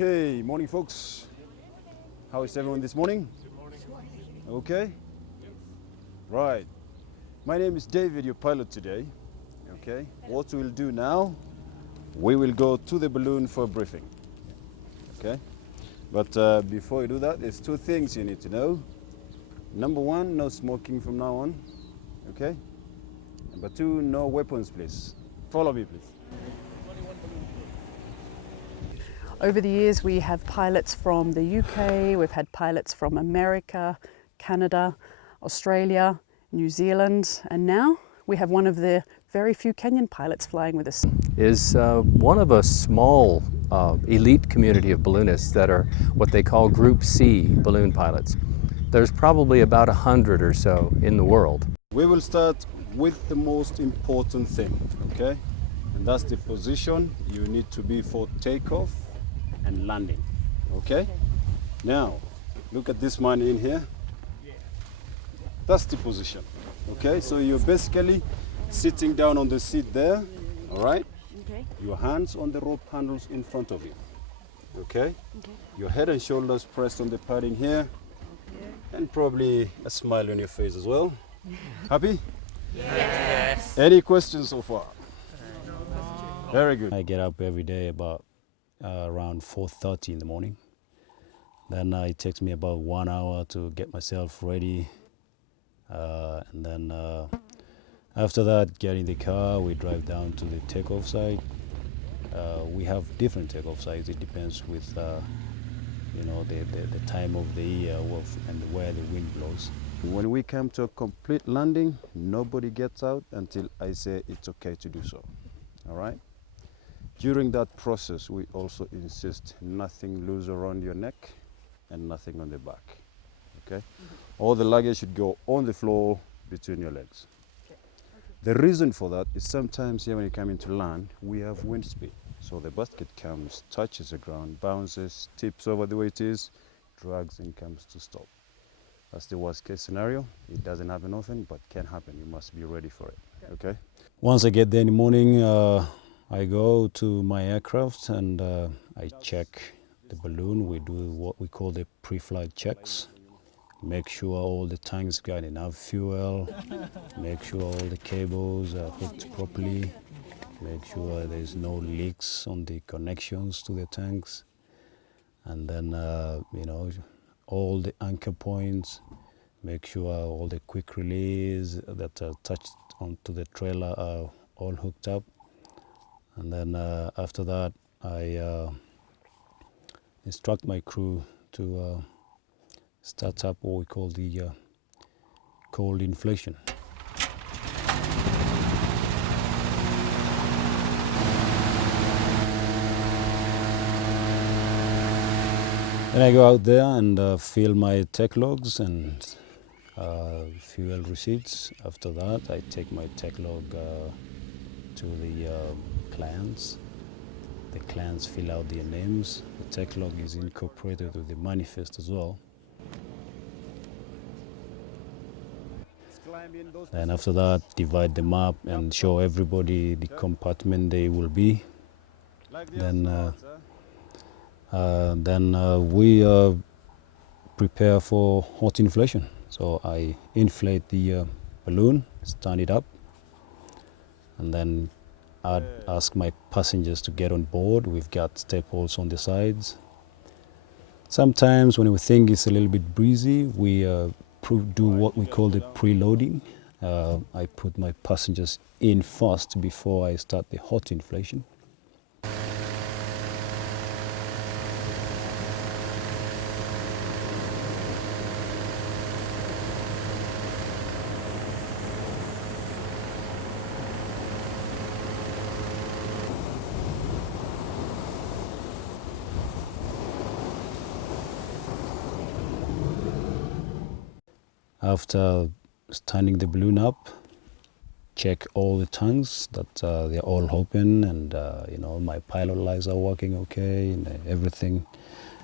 Okay, morning folks. How is everyone this morning? Okay? Right. My name is David, your pilot today. Okay? What we'll do now, we will go to the balloon for a briefing. Okay? But before you do that, there's two things you need to know. Number one, no smoking from now on. Okay? Number two, no weapons, please. Follow me, please. Over the years, we have pilots from the UK, we've had pilots from America, Canada, Australia, New Zealand, and now we have one of the very few Kenyan pilots flying with us. Is one of a small elite community of balloonists that are what they call Group C balloon pilots. There's probably about 100 or so in the world. We will start with the most important thing, okay? And that's the position you need to be for takeoff and landing, okay? Now, look at this man in here. That's the position, okay? So you're basically sitting down on the seat there, all right? Okay. Your hands on the rope handles in front of you, okay? Your head and shoulders pressed on the padding here, and probably a smile on your face as well. Happy? Yes. Any questions so far? Very good. I get up every day about around 4:30 in the morning. Then it takes me about 1 hour to get myself ready. And then after that, get in the car, we drive down to the takeoff site. We have different takeoff sites. It depends with the time of the year and where the wind blows. When we come to a complete landing, nobody gets out until I say it's okay to do so. All right? During that process, we also insist nothing loose around your neck and nothing on the back. Okay? All the luggage should go on the floor between your legs. The reason for that is sometimes here when you come into land, we have wind speed. So the basket comes, touches the ground, bounces, tips over the way it is, drags and comes to stop. That's the worst case scenario. It doesn't happen often, but can happen. You must be ready for it, okay? Once I get there in the morning, I go to my aircraft and I check the balloon. We do what we call the pre-flight checks. Make sure all the tanks got enough fuel, make sure all the cables are hooked properly, make sure there's no leaks on the connections to the tanks, and then all the anchor points, make sure all the quick relays that are attached onto the trailer are all hooked up. And then after that, I instruct my crew to start up what we call the cold inflation. Then I go out there and fill my tech logs and fuel receipts. After that, I take my tech log to the clans. The clans fill out their names. The tech log is incorporated with the manifest as well. And after that, divide them up and show everybody the compartment they will be. Then we prepare for hot inflation. So I inflate the balloon, stand it up, and then I'd ask my passengers to get on board. We've got staples on the sides. Sometimes when we think it's a little bit breezy, we do what we call the preloading. I put my passengers in first before I start the hot inflation. After standing the balloon up, check all the tanks that they're all open and my pilot lights are working okay and everything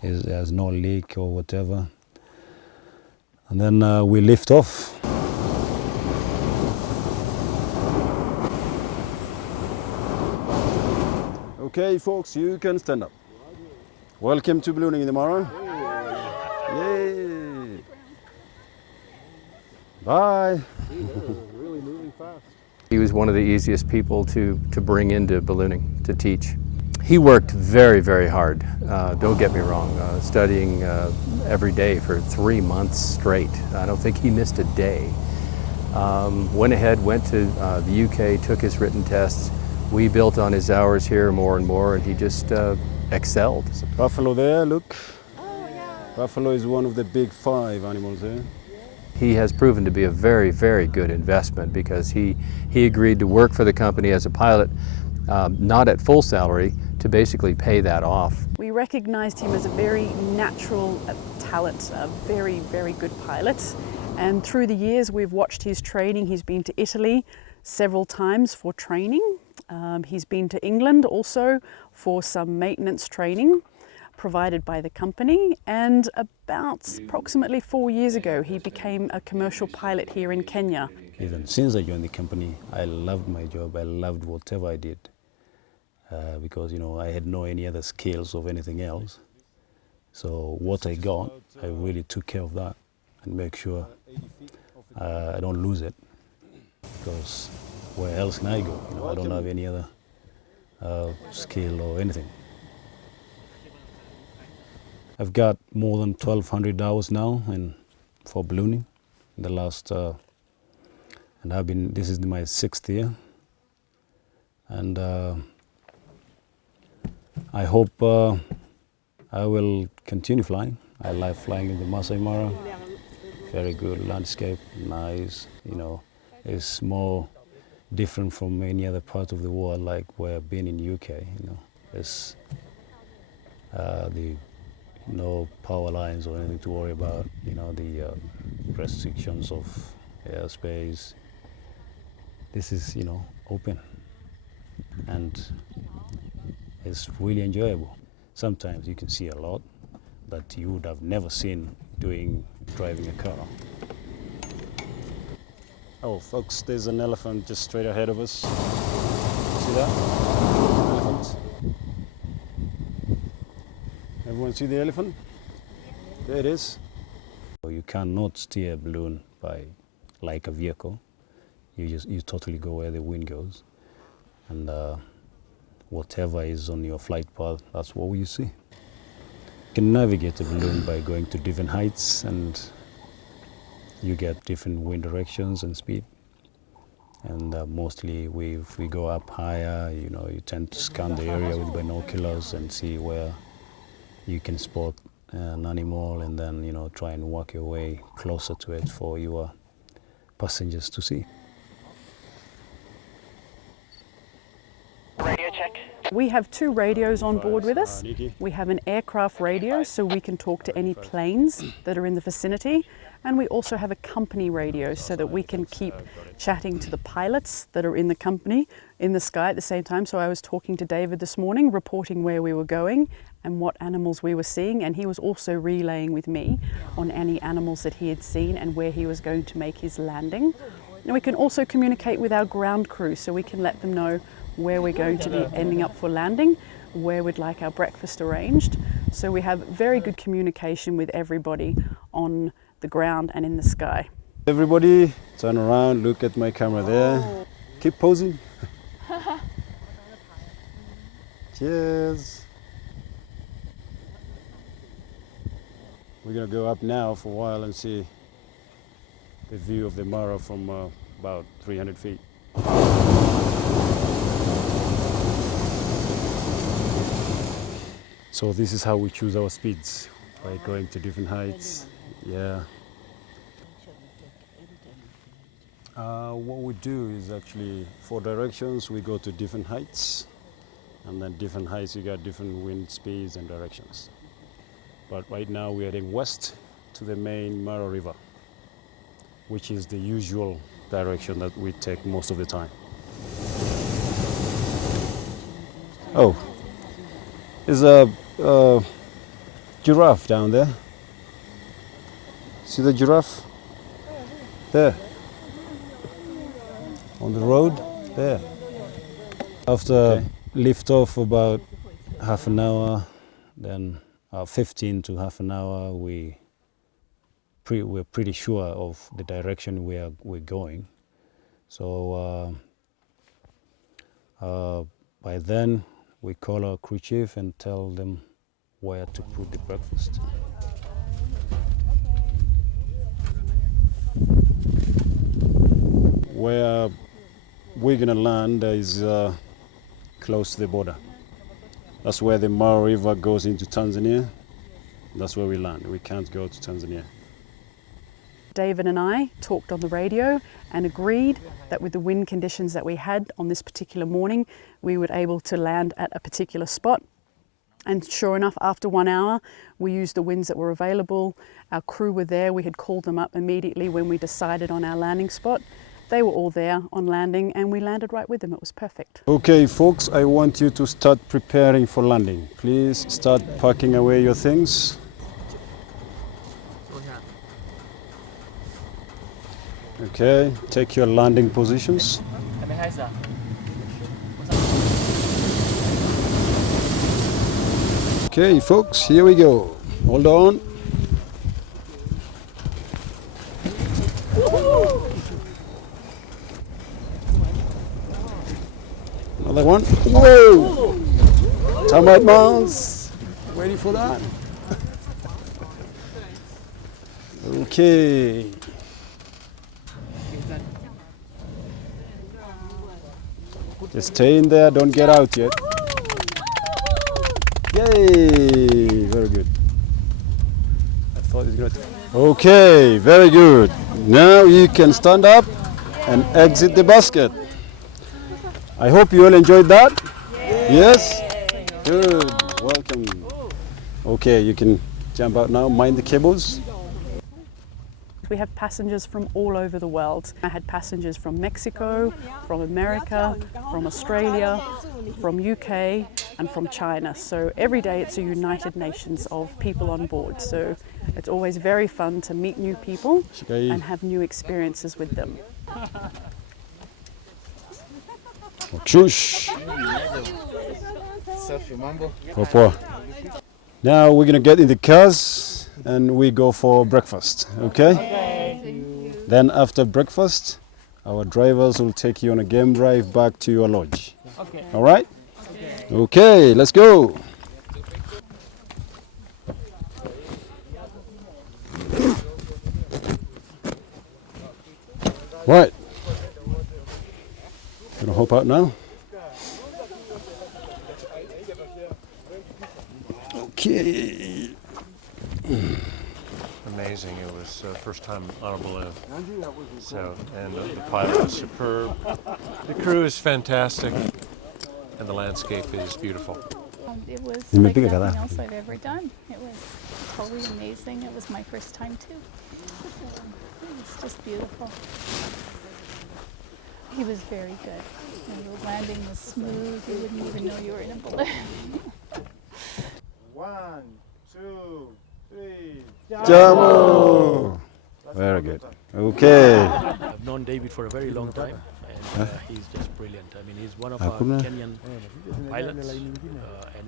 has no leak or whatever. And then we lift off. Okay, folks, you can stand up. Welcome to ballooning in the morrow. Yay! Bye. Really moving fast. He was one of the easiest people to bring into ballooning, to teach. He worked very, very hard, don't get me wrong, studying every day for 3 months straight. I don't think he missed a day. Went ahead, went to the UK, took his written tests. We built on his hours here more and more, and he just excelled. There's a buffalo there, look. Buffalo is one of the big 5 animals there. He has proven to be a very, very good investment because he agreed to work for the company as a pilot, not at full salary, to basically pay that off. We recognized him as a very natural talent, a very, very good pilot. And through the years, we've watched his training. He's been to Italy several times for training. He's been to England also for some maintenance training provided by the company. And about approximately 4 years ago, he became a commercial pilot here in Kenya. Even since I joined the company, I loved my job. I loved whatever I did. Because, you know, I had no any other skills of anything else. So what I got, I really took care of that and make sure I don't lose it. Because where else can I go? You know, I don't have any other skill or anything. I've got more than 1,200 hours now for ballooning. The last, and this is my 6th year. And I hope I will continue flying. I like flying in the Masai Mara. Very good landscape, nice, you know. It's more different from any other part of the world, like where I've been in UK, you know. There's no power lines or anything to worry about, you know, the restrictions of airspace. This is, you know, open and it's really enjoyable. Sometimes you can see a lot that you would have never seen driving a car. Oh, folks, there's an elephant just straight ahead of us. See that? Elephant. Everyone see the elephant? There it is. You cannot steer a balloon like a vehicle. You totally go where the wind goes, and whatever is on your flight path, that's what you see. You can navigate a balloon by going to different heights, and you get different wind directions and speed. And mostly, if we go up higher, you know, you tend to scan the area with binoculars and see where you can spot an animal, and then, you know, try and work your way closer to it for your passengers to see. Radio check. We have 2 radios on board with us. We have an aircraft radio, so we can talk to any planes that are in the vicinity. And we also have a company radio so that we can keep chatting to the pilots that are in the company in the sky at the same time. So I was talking to David this morning, reporting where we were going and what animals we were seeing. And he was also relaying with me on any animals that he had seen and where he was going to make his landing. And we can also communicate with our ground crew, so we can let them know where we're going to be ending up for landing, where we'd like our breakfast arranged. So we have very good communication with everybody on the ground and in the sky. Everybody, turn around, look at my camera there. Keep posing. Cheers. We're gonna go up now for a while and see the view of the Mara from about 300 feet. So this is how we choose our speeds, by going to different heights. Yeah. What we do is actually, for directions, we go to different heights, and then different heights you got different wind speeds and directions. But right now we're heading west to the main Mara River, which is the usual direction that we take most of the time. Oh, there's a giraffe down there. See the giraffe? There. On the road, there. After lift off about half an hour, then 15 to half an hour, we're pretty sure of the direction we're going. So by then, we call our crew chief and tell them where to put the breakfast. Where we're gonna land is close to the border. That's where the Mara River goes into Tanzania. That's where we land. We can't go to Tanzania. David and I talked on the radio and agreed that with the wind conditions that we had on this particular morning, we would able to land at a particular spot. And sure enough, after 1 hour, we used the winds that were available. Our crew were there. We had called them up immediately when we decided on our landing spot. They were all there on landing and we landed right with them. It was perfect. Okay, folks, I want you to start preparing for landing. Please start packing away your things. Okay, take your landing positions. Okay, folks, here we go. Hold on. Another one. Whoa! Termite mounds. Ready for that? Okay. Just stay in there, don't get out yet. Yay! Very good. I thought it was good. Okay, very good. Now you can stand up and exit the basket. I hope you all enjoyed that. Yes? Good. Welcome. Okay, you can jump out now. Mind the cables. We have passengers from all over the world. I had passengers from Mexico, from America, from Australia, from UK and from China. So every day it's a United Nations of people on board. So it's always very fun to meet new people and have new experiences with them. Shush. Now we're gonna get in the cars and we go for breakfast, okay? Then after breakfast, our drivers will take you on a game drive back to your lodge. Okay. All right? Okay, let's go. Right. Gonna hop out now. Okay. Amazing. It was first time on a balloon. So, and the pilot was superb. The crew is fantastic, and the landscape is beautiful. It was like nothing else I've ever done. It was totally amazing. It was my first time too. It was just beautiful. He was very good. And the landing was smooth. You wouldn't even know you were in a balloon. 1, 2, 3. Jamo. Very good. Okay. I've known David for a very long time, and he's just brilliant. I mean, he's one of our Kenyan pilots, and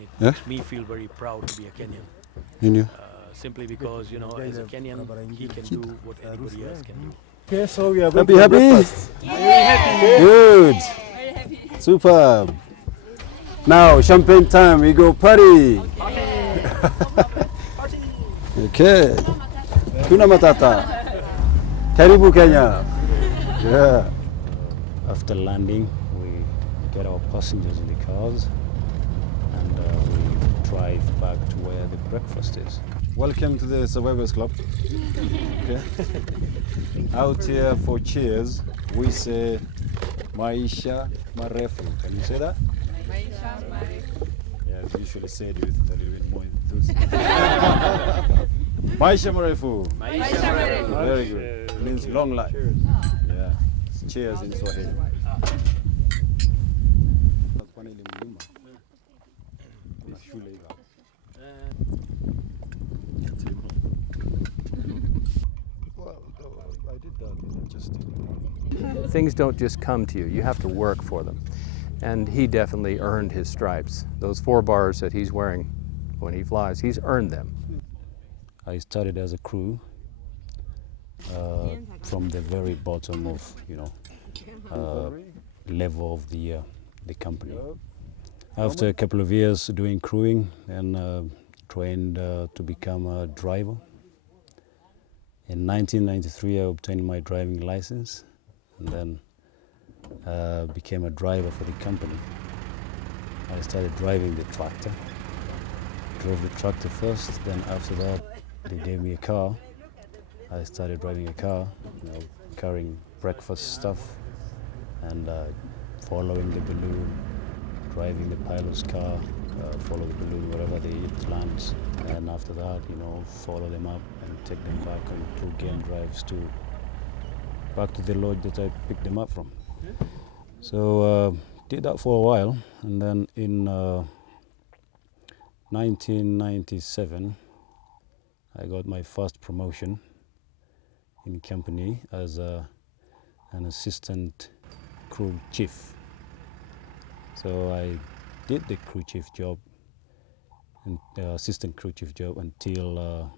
it makes me feel very proud to be a Kenyan. Simply because, you know, as a Kenyan, he can do what anybody else can do. Okay, so we are Happy? Good. Superb. Now, champagne time. We go party. Okay. Tuna matata. Karibu Kenya. Yeah. After landing, we get our passengers in the cars and we drive back to where the breakfast is. Welcome to the Survivors Club. Okay. Out here for cheers, we say Maisha Marefu. Can you say that? Maisha Marefu. Yeah, it's usually said with a little bit more enthusiasm. Maisha Marefu. Maisha Marefu. Very good. It means long life. Cheers. Yeah. It's cheers in Swahili. Things don't just come to you. You have to work for them. And he definitely earned his stripes. Those 4 bars that he's wearing when he flies. He's earned them. I started as a crew from the very bottom of, level of the company. After a couple of years doing crewing, and trained to become a driver. In 1993, I obtained my driving license, and then became a driver for the company. I started driving the tractor. Drove the tractor first, then after that, they gave me a car. I started driving a car, carrying breakfast stuff, and following the balloon, driving the pilot's car, follow the balloon wherever it lands, and after that, follow them up and take them back on 2 game drives back to the lodge that I picked them up from. So did that for a while, and then in 1997, I got my first promotion in company as an assistant crew chief. So I did the crew chief job, and assistant crew chief job, until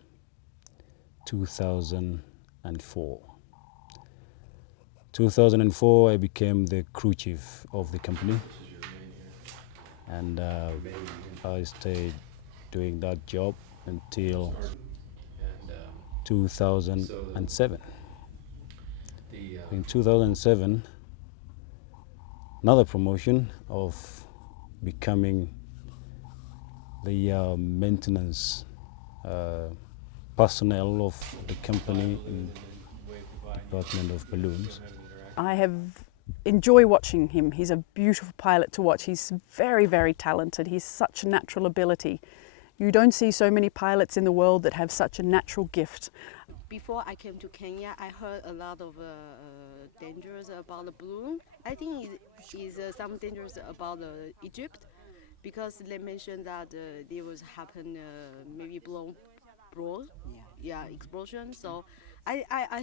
2004. 2004, I became the crew chief of the company, and I stayed doing that job until 2007. In 2007, another promotion of becoming the maintenance personnel of the company in Department of Balloons. I enjoy watching him. He's a beautiful pilot to watch. He's very, very talented. He's such a natural ability. You don't see so many pilots in the world that have such a natural gift. Before I came to Kenya, I heard a lot of dangers about the balloon. I think it's some dangers about Egypt, because they mentioned that there was happen maybe explosion. So I